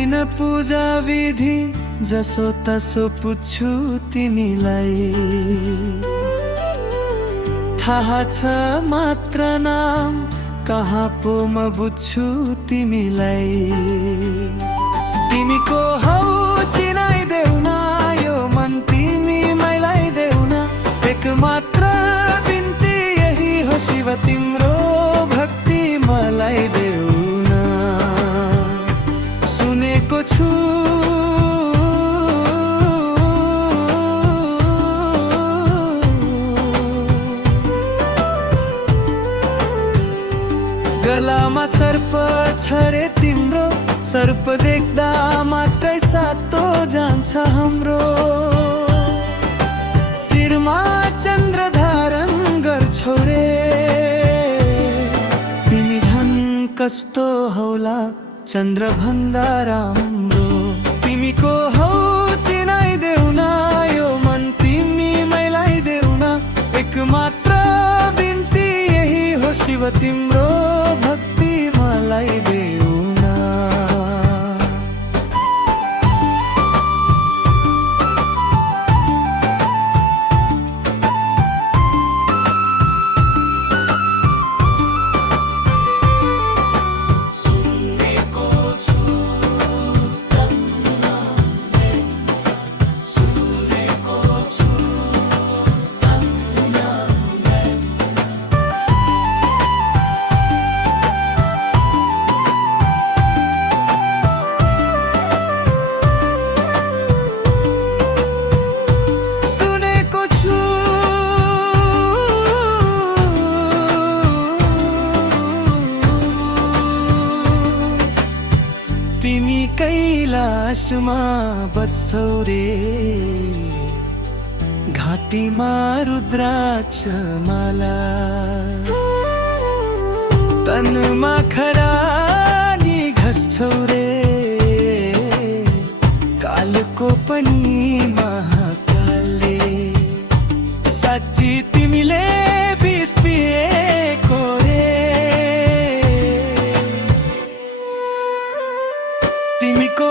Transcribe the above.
छैन पूजा विधि जसो तसो पुछु तिमीलाई थाहा छ मात्र नाम कहाँ पो म बुझ्छु तिमीलाई तिमीको हौ चिनाइदेऊ न यो मन तिमी मैलाई देऊ न एक मात्र बिन्ती यही हो शिव तिम्रो भक्ति मलाई देऊ न सुनेको छु गलामा सर्प छ रे तिम्रो सर्प देख्दा मात्रै सातो जान्छ हाम्रो शिरमा चन्द्र धारण गर्छौ रे तिमी झन् कस्तो हौला चन्द्र भन्दा राम्रो तिमीको हौ चिनाइदेऊ न यो मन तिमी मैलाई देऊ न एक मात्र बिन्ती यही हो शिव तिम्रो भक्ति मलाई देऊ न तिमी कैलाशमा बस्छौ रे घाटीमा रुद्राक्ष माला तनमा खरानी घस्छौ रे कालको पनि महाकालले साँच्ची तिमीले विष पिएको रे तिमीको